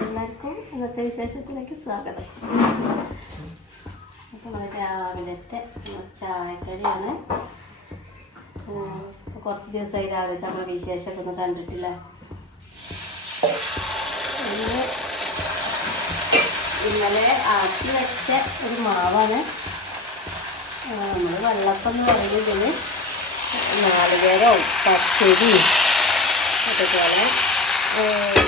എല്ലാവർക്കും ഇന്നത്തെ വിശേഷത്തിലേക്ക് സ്വാഗതം. അപ്പോൾ രാവിലത്തെ ചായക്കടിയാണ്. കുറച്ച് ദിവസമായി രാവിലത്തെ നമ്മൾ വിശേഷമൊക്കെ ഒന്നും കണ്ടിട്ടില്ല. ഇന്നലെ ആക്കി വെച്ച ഒരു മാവാണ്. നമ്മൾ വെള്ളപ്പം എന്ന് പറയുന്നതിന് നാളികേരവും പച്ചരിയും അതുപോലെ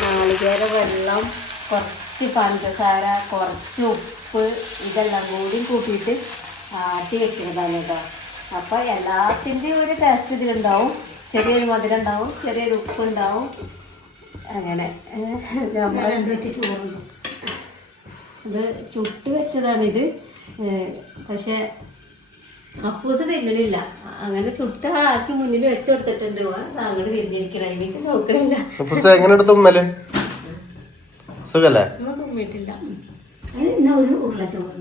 നാളികേര വെള്ളം, കുറച്ച് പഞ്ചസാര, കുറച്ച് ഉപ്പ്, ഇതെല്ലാം കൂടി കൂട്ടിയിട്ട് ആട്ടി വെക്കുന്നതാണ് കേട്ടോ. അപ്പോൾ എല്ലാത്തിൻ്റെയും ഒരു ടേസ്റ്റ് ഇതിലുണ്ടാവും. ചെറിയൊരു മധുരം ഉണ്ടാവും, ചെറിയൊരു ഉപ്പ് ഉണ്ടാവും. അങ്ങനെ നമ്മൾ എന്തിട്ട് ചോറുണ്ട്. ഇത് ചുട്ട് വെച്ചതാണിത്. പക്ഷേ അപ്പൂസ് തിന്നണില്ല. അങ്ങനെ ചുട്ട ആക്കി മുന്നിൽ വെച്ച് കൊടുത്തിട്ടുണ്ട്. അങ്ങോട്ട് തിരിഞ്ഞിരിക്കണം, എനിക്ക് നോക്കണില്ല. തുമ്മിട്ടില്ല. ഒരു ഉരുള ചോറ്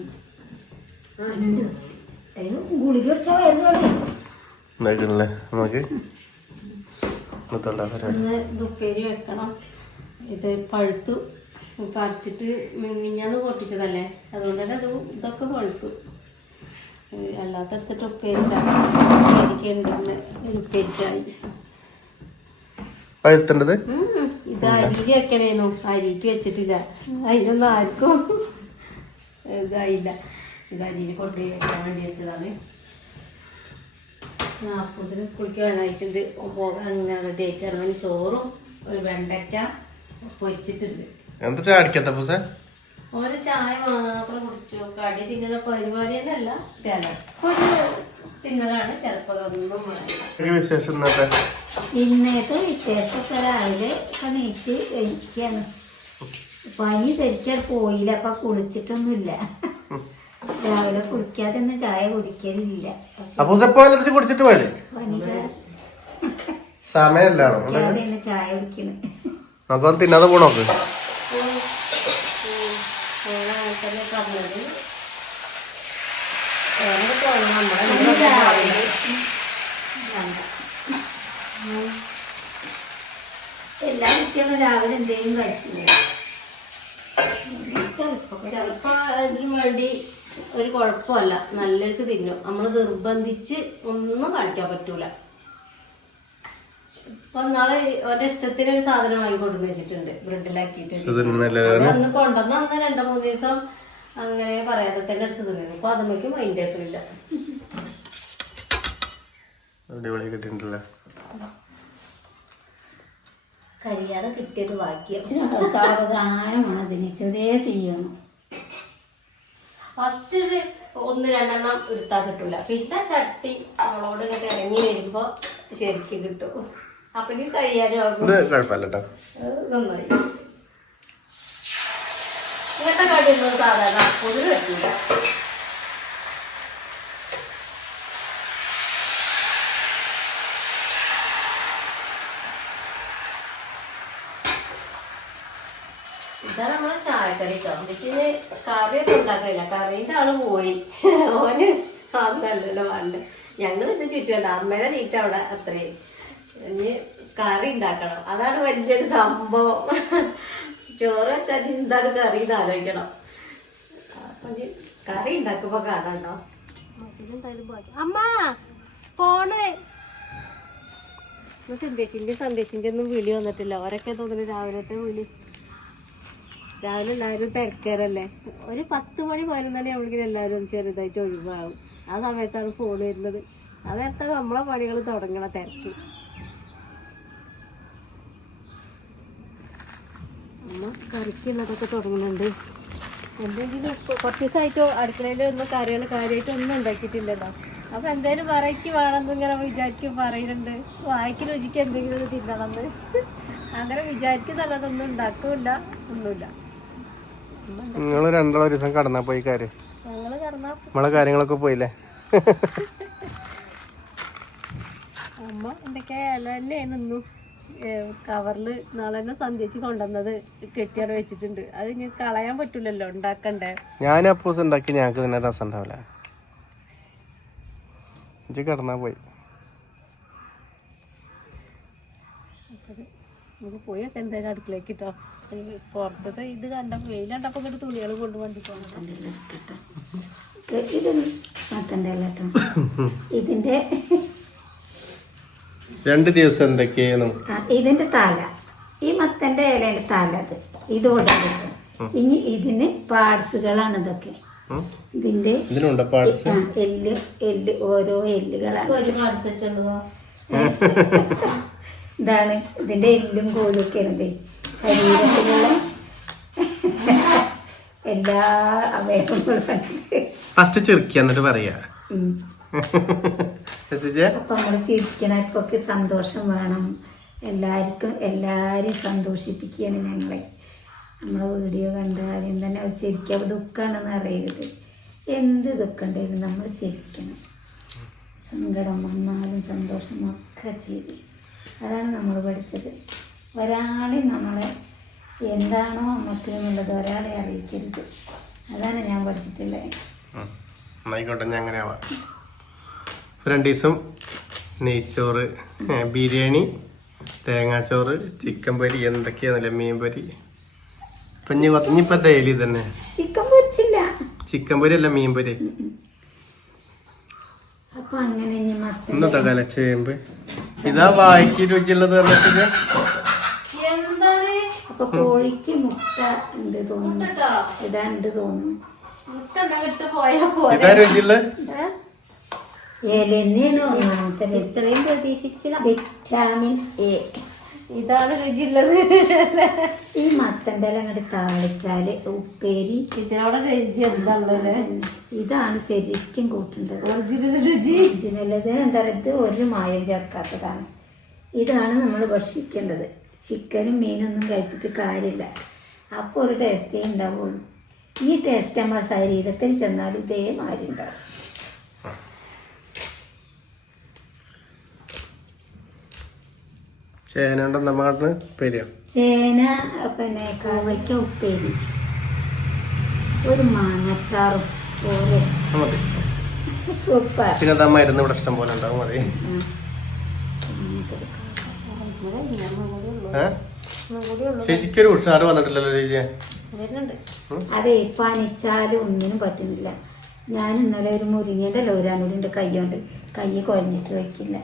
ഗുളിക ഉപ്പേരി വെക്കണം. ഇത് പഴുത്തു പറിച്ചിട്ട് മിഞ്ഞാന്ന് പൊട്ടിച്ചതല്ലേ, അതുകൊണ്ട് തന്നെ അത് ഇതൊക്കെ പഴുത്തു. അല്ലാത്തടുത്തിട്ട് ഉപ്പേരിക്കുണ്ടെന്ന് ഒരു ഉപ്പേരിക്കായി. ഇത് അരിക്ക് വെക്കണേന്നു, അരിക്ക് വെച്ചിട്ടില്ല. അതിനൊന്നും ആർക്കും ഇതായില്ല. ഇത് അരിയിൽ കൊണ്ടുപോയി വെക്കാൻ വേണ്ടി വെച്ചതാണ്. അപ്പൂസിന് സ്കൂളിലേക്ക് വാങ്ങിച്ചിട്ടുണ്ട്. അങ്ങനെ റെഡിയാക്കാണ്. അവന് ചോറും ഒരു വെണ്ടയ്ക്ക പൊരിച്ചിട്ടുണ്ട്. ഓരോ ചായ മാത്രം കുടിച്ചു. കടി തിന്നുന്ന പരിപാടി തന്നെ അല്ല. ചിലപ്പോൾ തിന്നലാണ്, ചിലപ്പോൾ ഒന്നും ഇന്നത്തെ വിശേഷമൊക്കെ രാവിലെ ഒക്കെ നീറ്റ് കഴിക്കാണ്. പനി ധരിക്കാൻ പോയില്ല, അപ്പൊ കുളിച്ചിട്ടൊന്നുമില്ല. രാവിലെ കുളിക്കാതെ ഒന്നും ചായ കുടിക്കലില്ല. ചായ കുടിക്കണ തിന്നാതെ പോണോക്ക്. എല്ലാ കുട്ടികളും രാവിലെ എന്തെങ്കിലും കഴിച്ചു. ചിലപ്പോ അതിന് വേണ്ടി ഒരു കുഴപ്പമല്ല, നല്ലൊരു തിന്നും. നമ്മൾ നിർബന്ധിച്ച് ഒന്നും കഴിക്കാൻ പറ്റൂല. ഇപ്പൊ നാളെ ഓരോ ഇഷ്ടത്തിന് ഒരു സാധനം വാങ്ങിക്കൊണ്ടു വെച്ചിട്ടുണ്ട്, ബ്രെഡിലാക്കിയിട്ട്. അന്ന് കൊണ്ടുവന്ന അന്ന് 2-3 ദിവസം അങ്ങനെ പറയാതെ തന്നെ എടുത്ത് തിന്നു. അപ്പൊ അതുമ്മക്ക് മൈൻഡ് ആക്കണില്ല. കഴിയാതെ കിട്ടിയത് ബാക്കിയാണ്. സാവധാനമാണ് അതിന്, ചെറിയ തീയാണ്. ഫസ്റ്റ് 1-2 എടുത്താൽ കിട്ടൂല. പിന്നെ ചട്ടി അവളോട് ഇങ്ങനെ ഇറങ്ങി വരുമ്പോ ശരിക്കും കിട്ടും. അപ്പൊ ഇനി കഴിയാനും നന്നായി. ഇങ്ങനത്തെ കടിയൊന്നും സാധാരണ പൊതുവെ പറ്റില്ല. ഇതാണ് നമ്മളെ ചായക്കടി കേട്ടോ. ഇതിന് കറിയൊക്കെ ഉണ്ടാക്കണില്ല. കറീൻ്റെ ആള് പോയി. ഓന് അന്നല്ലല്ലോ വേണ്ട. ഞങ്ങൾ ഇത് ചുറ്റുണ്ട്. അമ്മേടെ നീറ്റ് അവിടെ അത്രയും. ഇനി കറി ഉണ്ടാക്കണം. അതാണ് വലിയൊരു സംഭവം. ചോറ് വെച്ചാൽ എന്താണ് കറി എന്ന് ആലോചിക്കണം. അപ്പൊ കറി ഉണ്ടാക്കുമ്പോ കാണാണ്ടോ. അമ്മ ഫോണ് സന്ദേശിന്റെ ഒന്നും വിളി വന്നിട്ടില്ല. അവരൊക്കെ തോന്നുന്നു രാവിലത്തെ വിളി. രാവിലെ എല്ലാവരും തിരക്കാരല്ലേ. ഒരു 10 മണി 11 മണി ആവുമ്പോഴേക്കും എല്ലാവരും ചെറുതായിട്ട് ഒഴിവാകും. ആ സമയത്താണ് ഫോൺ വരുന്നത്. ആ നേരത്താണ് നമ്മളെ പണികൾ തുടങ്ങണ തിരക്ക്. അമ്മ കറിക്കുള്ളതൊക്കെ തുടങ്ങുന്നുണ്ട്. എന്തെങ്കിലും കുറച്ച് ദിവസമായിട്ട് അടുക്കളയിൽ ഒന്നും കാര്യമായിട്ടൊന്നും ഉണ്ടാക്കിയിട്ടില്ലല്ലോ. അപ്പം എന്തായാലും വെറൈറ്റി വേണമെന്ന് ഇങ്ങനെ വിചാരിക്കും, പറയുന്നുണ്ട്. വായിക്ക് രുചിക്ക് എന്തെങ്കിലും തിന്നണമെന്ന് അങ്ങനെ വിചാരിക്കുന്നല്ലാതൊന്നും ഉണ്ടാക്കില്ല, ഒന്നുമില്ല. നിങ്ങള് 2 ദിവസം കടന്നാ പോയി കാര്യം. നമ്മളെ കാര്യങ്ങളൊക്കെ പോയില്ലേ. അമ്മ എന്തൊക്കെയാ ഇല തന്നെയായിരുന്നു കവറില് നാളെ തന്നെ സന്ധ്യച്ച് കൊണ്ടുവന്നത് കെട്ടിയാണ് വെച്ചിട്ടുണ്ട്. അത് ഇനി കളയാൻ പറ്റൂലല്ലോ, ഉണ്ടാക്കണ്ടേ. ഞാൻ അപ്പൂസ് ഉണ്ടാക്കി ഞങ്ങക്ക് തന്നെ രസം ഉണ്ടാവില്ല. കടന്നാ പോയി. നമുക്ക് പോയി എന്തായാലും അടുക്കളേക്ക് കിട്ടോ. പുറത്തത്തെ ഇത് കണ്ടപ്പോൾ വെയിൽ കണ്ടപ്പോൾ ഇങ്ങോട്ട് തുണികൾ കൊണ്ട് വണ്ടി പോകണം. ഇത് മത്തൻ്റെ അല്ല കേട്ടോ, ഇതിൻ്റെ 2 ദിവസം എന്തൊക്കെയാണ് ഇതിൻ്റെ താല, ഈ മത്തൻ്റെ ഇലയുടെ താല, അത് ഇതോടെ ഇനി ഇതിന് പാർട്സുകളാണ് ഇതൊക്കെ. ഇതിന്റെ എല്ല് ഓരോ എല്ലുകളാണ്. ഇതാണ് ഇതിന്റെ എല്ലും കോലൊക്കെയാണ് ശരീരത്തിലുള്ള എല്ലാ അവയവങ്ങളും. ഫസ്റ്റ് ചെറുക്കി എന്നിട്ട് പറയാ. അപ്പൊ നമ്മള് ചിരിക്കണം, ഇപ്പൊക്കെ സന്തോഷം വേണം, എല്ലാരും സന്തോഷിപ്പിക്കുകയാണ് ഞങ്ങളെ. നമ്മളെ വീഡിയോ കണ്ടാലും തന്നെ ചിരിക്കുക. ദുഃഖമാണെന്ന് അറിയരുത്, എന്ത് ദുഃഖം ഉണ്ടെങ്കിലും നമ്മൾ ചിരിക്കണം. സങ്കടം വന്നാലും സന്തോഷമൊക്കെ ചിരി. അതാണ് നമ്മൾ പഠിച്ചത്. ഒരാളെ നമ്മളെ എന്താണോ നമുക്ക് എന്നുള്ളത് ഒരാളെ അറിയിക്കരുത്. അതാണ് ഞാൻ പഠിച്ചിട്ടുള്ളത്. ആയിക്കോട്ടെ, ഞാൻ അങ്ങനെ ആവാം. 2 ദിവസം നെയ്ച്ചോറ്, ബിരിയാണി, തേങ്ങാച്ചോറ്, ചിക്കൻ പൊരി, എന്തൊക്കെയാണല്ലേ, മീൻ പൊരി. ഇനിയിപ്പോ ഡെയിലി തന്നെ ചിക്കൻ പൊരിച്ചില്ല, ചിക്കൻ പൊരി അല്ല മീൻ പൊരി. അപ്പൊ അങ്ങനെ ഇന്നത്തെ കാല ചേമ്പ് ഇതാ വായിക്ക് രുചിയുള്ളത് പറഞ്ഞിട്ട്. അപ്പൊ കോഴിക്ക് മുട്ട ഉണ്ട് തോന്നുന്നു, ഇതാണ്ട് തോന്നുന്നു. ഇതാ രുചിയുള്ള തന്നെയാണ് ഒന്നാമത്തെ. ഇത്രയും പ്രതീക്ഷിച്ചില്ല. വിറ്റാമിൻ എ, ഇതാണ് രുചിയുള്ളത്. ഈ മത്തൻ്റെ ഇല അങ്ങോട്ട് താളിച്ചാല് ഉപ്പേരി, ഇതിനോടെ രുചി എന്താണുള്ളത്? ഇതാണ് ശരിക്കും കൂട്ടേണ്ടത്. ഒറിജിനൽ രുചി. ഒറിജിനലിന് എന്താ പറയുക, ഒരു മായം ചേർക്കാത്തതാണ്. ഇതാണ് നമ്മൾ ഭക്ഷിക്കേണ്ടത്. ചിക്കനും മീനൊന്നും കഴിച്ചിട്ട് കാര്യമില്ല, അപ്പോൾ ഒരു ടേസ്റ്റേ ഉണ്ടാവുള്ളൂ. ഈ ടേസ്റ്റ് നമ്മുടെ ശരീരത്തിൽ ചെന്നാലും ഇതേമാതിരി ഉണ്ടാവും. ചേന ഉപ്പേരിയോ? ചേന പിന്നെ കോവയ്ക്ക ഉപ്പേരി, ഒരു മാങ്ങച്ചാറും പോലെ സൂപ്പർ. പിന്നെ മരുന്ന് ഇവിടെ ഇഷ്ടം പോലെ ഉണ്ടാവും. മതി. ചേച്ചിക്കൊരു ഉഷാറ് വന്നിട്ടില്ലല്ലോ ചേച്ചി. അതെ, പനിച്ചാലും ഒന്നിനും പറ്റുന്നില്ല. ഞാൻ ഇന്നലെ ഒരു മുരിങ്ങയുടെ ലോരാനൂരിൻ്റെ കൈ കുഴഞ്ഞിട്ട് വയ്ക്കില്ല.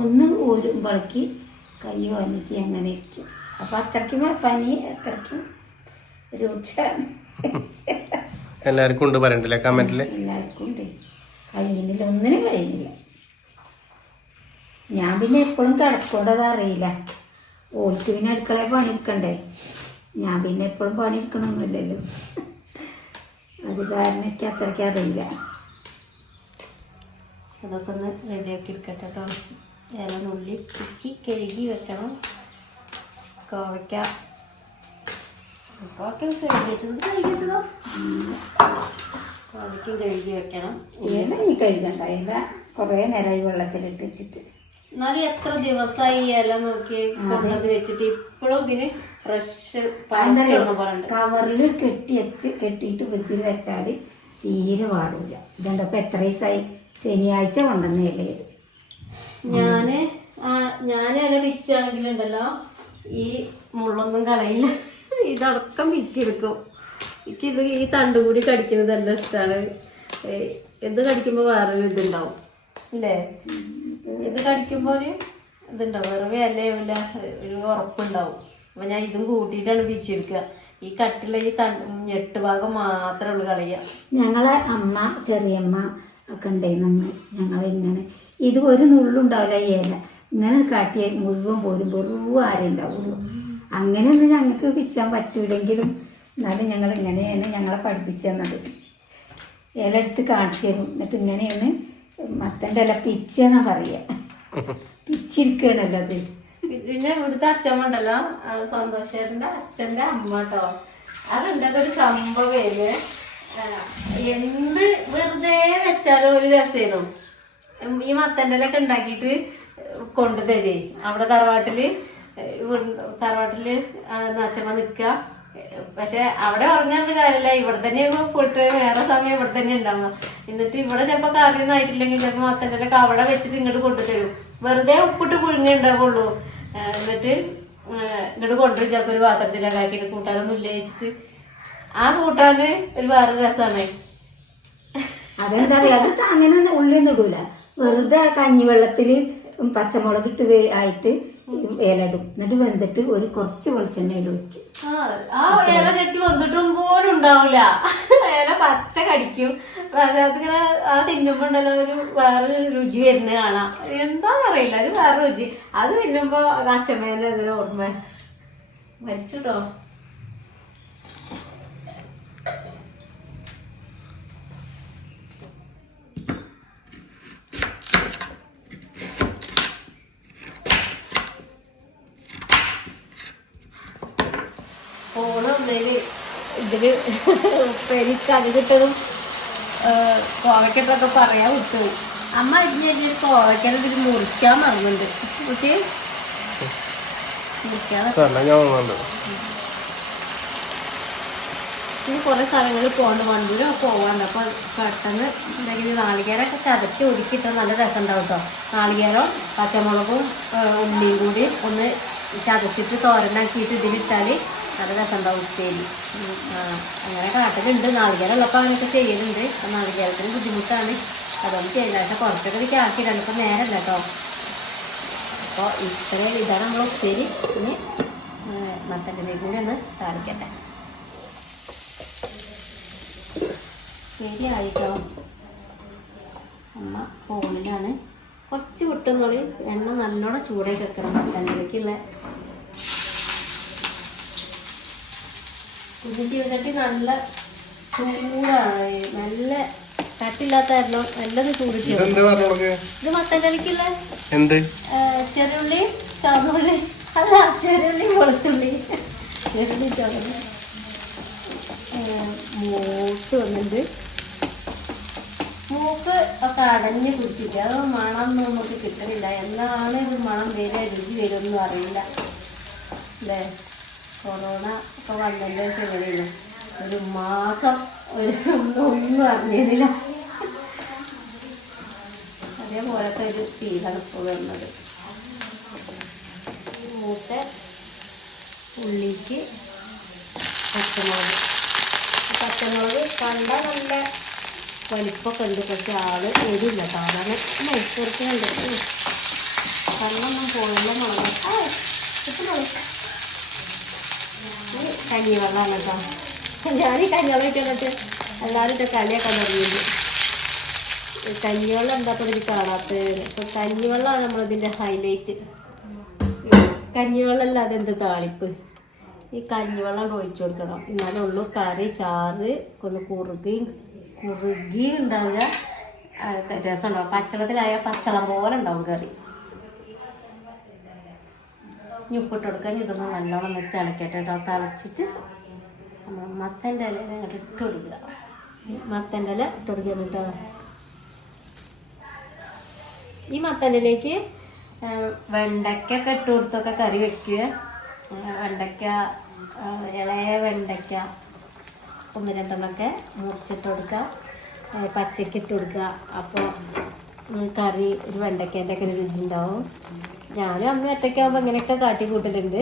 ഒന്ന് ഊരുമ്പോഴേക്ക് കൈ കുഴഞ്ഞിട്ട് അങ്ങനെ ഇരിക്കും. അപ്പം അത്രയ്ക്കും പനി അത്രയ്ക്കും രൂക്ഷമാണ്. എല്ലാവർക്കും ഉണ്ട് പറയണ്ടല്ലേ കമന്റില്. എല്ലാവർക്കും ഉണ്ട്. കഴിയുന്നില്ല, ഒന്നിനും കഴിയുന്നില്ല. ഞാൻ പിന്നെ എപ്പോഴും കിടക്കേണ്ടത് അറിയില്ല. ഓൾക്ക് പിന്നെ അടുക്കളയിൽ പണിയെടുക്കണ്ടേ, ഞാൻ പിന്നെ എപ്പോഴും പണിയെടുക്കണമൊന്നുമില്ലല്ലോ. അത് കാരണം എനിക്ക് അത്രയ്ക്ക് അറിയില്ല. അതൊക്കെ ഒന്ന് റെഡിയാക്കി എടുക്കട്ടെ കേട്ടോ. ഇലനുള്ളി പിച്ചി കഴുകി വെക്കണം. കോവയ്ക്ക കഴുകിച്ചതോ കോവയ്ക്കും കഴുകി വെക്കണം. ഇല ഇനി കഴുകണ്ട, ഇല കുറേ നേരമായി വെള്ളത്തിലിട്ട് വെച്ചിട്ട്. എന്നാലും എത്ര ദിവസമായി ഇല നോക്കി കൊണ്ടത് വെച്ചിട്ട് ഇപ്പോഴും ഇതിന് ഫ്രഷ് കവറിൽ കെട്ടിയിട്ട് ഫ്രിഡ്ജിൽ വെച്ചാൽ തീരെ പാടില്ല. ഇതുണ്ടപ്പോൾ എത്ര ദിവസമായി, ശനിയാഴ്ച കൊണ്ടുവന്ന ഇലയത്. ഞാൻ ഇല പിച്ചാണെങ്കിലുണ്ടല്ലോ ഈ മുള്ളൊന്നും കളയില്ല, ഇതടക്കം പിച്ചെടുക്കും. എനിക്കിത് ഈ തണ്ടും കൂടി കടിക്കുന്നത് നല്ല ഇഷ്ടമാണ്. ഇത് കടിക്കുമ്പോൾ വേറൊരു ഇതുണ്ടാവും അല്ലേ? ഇത് കടിക്കുമ്പോൾ ഒരു ഇതുണ്ടാവും, വെറുതെ അല്ലേവില്ല, ഒരു ഉറപ്പുണ്ടാവും. അപ്പം ഞാൻ ഇതും കൂട്ടിയിട്ടാണ് പിച്ചെടുക്കുക. ഈ കട്ടിലെ ഈ ഞെട്ട് ഭാഗം മാത്രമേ ഉള്ളൂ കളയുക. ഞങ്ങളെ അമ്മ ചെറിയമ്മ ഒക്കെ ഉണ്ടായിരുന്നു. ഞങ്ങളിങ്ങനെ ഇത് ഒരു നുള്ളുണ്ടാവില്ല ഈ ഇല, ഇങ്ങനെ കാട്ടിയ മുഴുവൻ പോലും വെറും ആരുണ്ടാവുള്ളൂ. അങ്ങനെയൊന്നും ഞങ്ങൾക്ക് പിച്ചാൻ പറ്റൂലെങ്കിലും എന്നാലും ഞങ്ങൾ ഇങ്ങനെയാണ് ഞങ്ങളെ പഠിപ്പിച്ചു തന്നത്. ഇല എടുത്ത് കാണിച്ചു തരും. എന്നിട്ട് ഇങ്ങനെയാണ് മത്തൻ്റെ ഇല പിച്ചെന്നാ പറയുക. പിച്ചിരിക്കണല്ലോ അത്. പിന്നെ ഇവിടുത്തെ അച്ഛമ്മ ഉണ്ടല്ലോ, സന്തോഷേട്ടൻ്റെ അച്ഛൻ്റെ അമ്മ കേട്ടോ, അതുണ്ടൊരു സംഭവം. എന്ത് വെറുതെ വെച്ചാലും ഒരു രസമായിരുന്നു. ഈ മത്തൻ്റെ ഇലൊക്കെ ഉണ്ടാക്കിയിട്ട് കൊണ്ടു തരേ. അവിടെ തറവാട്ടില് അച്ഛമ്മ നിൽക്കുക. പക്ഷെ അവിടെ ഉറങ്ങാനുള്ള കാര്യമില്ല, ഇവിടെ തന്നെ ഫുൾ ടൈം വേറെ സമയം ഇവിടെ തന്നെ ഉണ്ടാവുക. എന്നിട്ട് ഇവിടെ ചിലപ്പോൾ കറിയൊന്നും ആയിട്ടില്ലെങ്കിൽ ചിലപ്പോൾ മത്തൻ്റെ അവിടെ വെച്ചിട്ട് ഇങ്ങോട്ട് കൊണ്ടുതരും. വെറുതെ ഉപ്പിട്ട് പുഴുങ്ങി ഉണ്ടാവുള്ളൂ. എന്നിട്ട് ഇങ്ങോട്ട് കൊണ്ടുവരും ചിലപ്പോൾ ഒരു പാത്രത്തിലൊക്കെ ആക്കിയിട്ട് കൂട്ടാനൊന്നും ഇല്ല വെച്ചിട്ട് ആ കൂട്ടാന് ഒരു വേറെ രസമാണ്. അതെന്താ പറയാ, അത് അങ്ങനെ ഉള്ളിയൊന്നും ഇടൂല, വെറുതെ കഞ്ഞിവെള്ളത്തിൽ പച്ചമുളക് ഇട്ട് ആയിട്ട് ഇലടും, എന്നിട്ട് വെന്തിട്ട് ഒരു കുറച്ച് വെളിച്ചെണ്ണയിൽ ഒഴിക്കും. ആ ഇല ശരിക്കും വന്നിട്ടും പോലും ഉണ്ടാവില്ല, ഇല പച്ച കടിക്കും. പക്ഷെ അതിങ്ങനെ ആ തിന്നുമ്പോ ഉണ്ടല്ലോ ഒരു വേറെ രുചി വരുന്നത് കാണാം. എന്താന്നറിയില്ല, ഒരു വേറെ രുചി. അത് തിന്നുമ്പോ അച്ഛമ്മേനെ എന്തൊരു ഓർമ്മ മരിച്ചുട്ടോ. ഇതില് ഉപ്പേരിക്ക് അത് കിട്ടതും കോവയ്ക്കട്ടൊക്കെ പറയാൻ വിട്ടുപോയി. അമ്മ ഇതിന് കോവയ്ക്കൽ ഇതിൽ മുറിക്കാൻ മറന്നുണ്ട്. ഓക്കെ, മുറിക്കാതെ ഇനി കുറെ സ്ഥലങ്ങളിൽ പോകണ്ട, വണ്ടൂരും പോവാണ്ട്. അപ്പൊ പെട്ടെന്ന് എന്തെങ്കിലും നാളികേരമൊക്കെ ചതച്ച് ഒതുക്കിയിട്ട നല്ല രസം ഉണ്ടാവും കേട്ടോ. നാളികേരം പച്ചമുളകും ഉള്ളിയും കൂടി ഒന്ന് ചതച്ചിട്ട് തോരനാക്കിയിട്ട് ഇതിലിട്ടാൽ നല്ല രസം ഉണ്ടാവും ഉപ്പേരി. അങ്ങനെ കാട്ടലുണ്ട്, നാളികേരം ഉള്ളപ്പോൾ അങ്ങനെയൊക്കെ ചെയ്യലുണ്ട്. അപ്പം നാളികേരത്തിന് ബുദ്ധിമുട്ടാണ്, അതൊന്നും ചെയ്യില്ല. പക്ഷെ കുറച്ചൊക്കെ എനിക്ക് ആക്കിയിട്ടാണ്, ഇപ്പം നേരല്ല കേട്ടോ. അപ്പോൾ ഇത്രയും ഇതാണ് നമ്മൾ ഉപ്പേരി. ഇനി മത്തൻ്റെ കൂടി ഒന്ന് താളിക്കട്ടെ. ശരിയായിട്ടോ. അമ്മ ഫോണിലാണ്, കുറച്ച് വിട്ടുന്നോളി. എണ്ണ നല്ലോണം ചൂടാക്കി വെക്കണം മത്തൻ്റെലേക്കുള്ള. കുഞ്ഞു ചീവചട്ടി നല്ല ചൂടാണ്, നല്ല കട്ടില്ലാത്തായിരുന്നു. നല്ലത് ചൂടിട്ട് ഇത് മത്തൻ്റെലേക്കുള്ള ചെറുള്ളി ചുവന്നുള്ളി, അല്ല ചെറുള്ളി വെളുത്തുള്ളി, ചെറുള്ളി ചുവന്നുള്ളി മൂത്ത് വന്നിട്ട് മൂക്ക് ഒക്കെ അടഞ്ഞ് കുടിച്ചിട്ട് അത് മണമൊന്നും നമുക്ക് കിട്ടുന്നില്ല. എന്നാണ് ഇത് മണം വരെ രുചി വരുമെന്നും അറിയില്ല അല്ലേ. കൊറോണ ഒക്കെ വന്നതിൻ്റെ ശേഷം എങ്ങനെയാണ് ഒരു മാസം ഒന്നും അറിഞ്ഞിരുന്നില്ല. അതേപോലത്തെ ഒരു ഫീലാണ് ഇപ്പോൾ വരുന്നത്. മൂത്ത ഉള്ളിക്ക് പച്ചമുളക് കണ്ടാൽ നല്ല വലിപ്പമൊക്കെ ഉണ്ട്, പക്ഷെ ആള് എരില്ല. സാധാരണ മൈസൂർക്ക് കണ്ടിട്ട് കണ്ണൊന്നും പോയുള്ള മുളക് കഞ്ഞിവെള്ളമാണ് കേട്ടോ. ഞാൻ ഈ കഞ്ഞിവെള്ളം ഇട്ടിട്ട് എല്ലാവരും ഇട്ട് കളിയൊക്കെ തുടങ്ങിയത്. കഞ്ഞിവെള്ളം എന്താ ഇപ്പോൾ ഇതിൽ കാണാത്തത്? ഇപ്പം കഞ്ഞിവെള്ളമാണ് നമ്മളിതിൻ്റെ ഹൈലൈറ്റ്. കഞ്ഞിവെള്ളം അല്ലാതെ എന്ത് താളിപ്പ്. ഈ കഞ്ഞിവെള്ളം ഒഴിച്ചു കൊടുക്കണം, എന്നാലേ ഉള്ളൂ കറി ചാറ് ഒന്ന് കുറുകി ഉണ്ടാവുക, രസം ഉണ്ടാവും. പച്ചളത്തിലായാൽ പച്ചളം പോലെ ഉണ്ടാവും കറി. ഇനി ഉപ്പിട്ട് കൊടുക്കാൻ ഇതൊന്ന് നല്ലോണം നിർത്തി തിളക്കട്ടെ കേട്ടോ. തിളച്ചിട്ട് നമ്മൾ മത്തൻ്റെ ഇല അങ്ങോട്ട് ഇട്ട് കൊടുക്കുക. മത്തൻ്റെ ഇല ഇട്ട് കൊടുക്കണം കേട്ടോ. ഈ മത്തൻ്റെലേക്ക് വെണ്ടയ്ക്കൊക്കെ ഇട്ട് കൊടുത്തൊക്കെ കറി വെക്കുക. വെണ്ടയ്ക്ക, ഇളയ വെണ്ടയ്ക്ക 1-2 മുറിച്ചിട്ട് കൊടുക്കുക, പച്ചയ്ക്ക് ഇട്ട് കൊടുക്കുക. അപ്പോൾ കറി ഒരു വെണ്ടയ്ക്കേൻ്റെ ഒക്കെ രുചി ഉണ്ടാവും. ഞാനും അമ്മ ഒറ്റയ്ക്കാകുമ്പോൾ ഇങ്ങനെയൊക്കെ കാട്ടി കൂട്ടലുണ്ട്.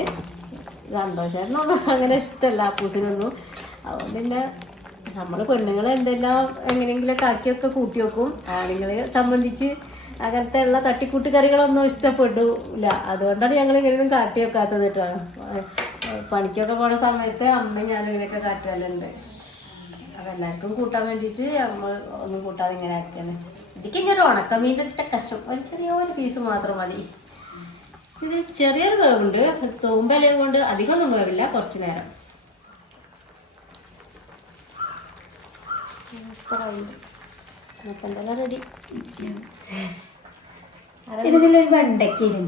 സന്തോഷമായിട്ടൊന്നും അങ്ങനെ ഇഷ്ടമല്ല അപ്പൂസിനൊന്നും. അതുകൊണ്ട് പിന്നെ നമ്മൾ പെണ്ണുങ്ങൾ എന്തെല്ലാം എങ്ങനെയെങ്കിലൊക്കെ ആക്കിയൊക്കെ കൂട്ടി വെക്കും. ആണുങ്ങളെ സംബന്ധിച്ച് അങ്ങനത്തെ ഉള്ള തട്ടിക്കൂട്ട് കറികളൊന്നും ഇഷ്ടപ്പെടില്ല. അതുകൊണ്ടാണ് ഞങ്ങൾ ഇങ്ങനെയൊന്നും കാട്ടി വെക്കാത്തത് കേട്ടോ. പണിക്കൊക്കെ പോണ സമയത്ത് അമ്മ ഞാനും ഇങ്ങനെയൊക്കെ കാട്ടലുണ്ട്. അപ്പം എല്ലാവർക്കും കൂട്ടാൻ വേണ്ടിയിട്ട് നമ്മൾ ഒന്നും കൂട്ടാതെ ഇങ്ങനെ ആക്കിയാണ്. ഇതിക്ക് ഇങ്ങനെ ഉണക്കമീൻ്റെ കഷ്ണം ഒരു ചെറിയൊരു പീസ് മാത്രം മതി. ഇത് ചെറിയൊരു വേവുണ്ട്, തൂമ്പല കൊണ്ട് അധികമൊന്നും വേവില്ല, കുറച്ച് നേരം. റെഡി. ഇതിലൊരു വെണ്ടയ്ക്ക ഇടും.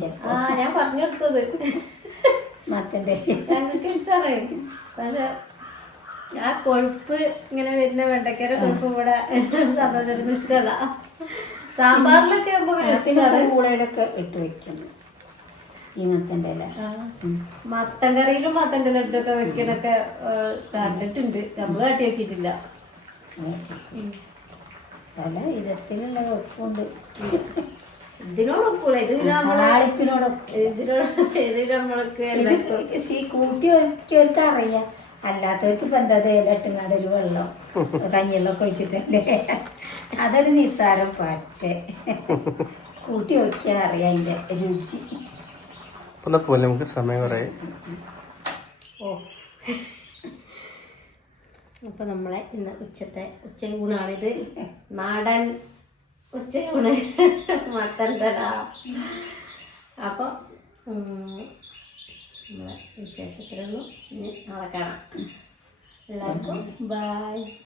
ഞാൻ പറഞ്ഞു കൊടുത്തത് മത്തൻ്റെ ഞങ്ങൾക്ക് ഇഷ്ടമാണ്. പക്ഷെ ആ കൊഴുപ്പ് ഇങ്ങനെ വരുന്ന വെണ്ടയ്ക്കര കൊഴുപ്പ് ഇവിടെ സന്തോഷത്തിന് ഇഷ്ടമല്ല. സാമ്പാറിലൊക്കെ കൂടയിലൊക്കെ ഇട്ട് വെക്കുന്നു ഈ മത്തൻ്റെ ഇല. മത്തൻ കറിയിലും മത്തൻ്റെ ഇട്ടൊക്കെ വെക്കണൊക്കെ കണ്ടിട്ടുണ്ട്, നമ്മൾ കാട്ടി വെക്കിയിട്ടില്ല. പല വിധത്തിലുള്ള കൊഴുപ്പുണ്ട്. ഇതിനോടൊപ്പം ഇത് പിന്നെ നമ്മള് താളിപ്പിനോടൊപ്പം ഇത് നമ്മൾക്ക് എല്ലാവർക്കും കൂട്ടി ഒരുക്കിയവർക്ക് അറിയാം, അല്ലാത്തവർക്ക് ഇപ്പം എന്താ ഇലട്ടുങ്ങാട് ഒരു വെള്ളം കഞ്ഞിവെള്ളമൊക്കെ ഒഴിച്ചിട്ടല്ലേ, അതൊരു നിസ്സാരം. പക്ഷേ കൂട്ടി നോക്കിയാൽ അറിയാം അതിൻ്റെ രുചി. പോലെ നമുക്ക് സമയം കുറേ. ഓ അപ്പൊ നമ്മളെ ഇന്ന് ഉച്ചയൂണാണിത്. നാടൻ ഉച്ചയൂണ് മട്ടൻ്റെ. അപ്പൊ നമ്മളെ വിശേഷത്തിലൊന്നും ഇനി നാളെ കാണാം. എല്ലാവർക്കും ബൈ.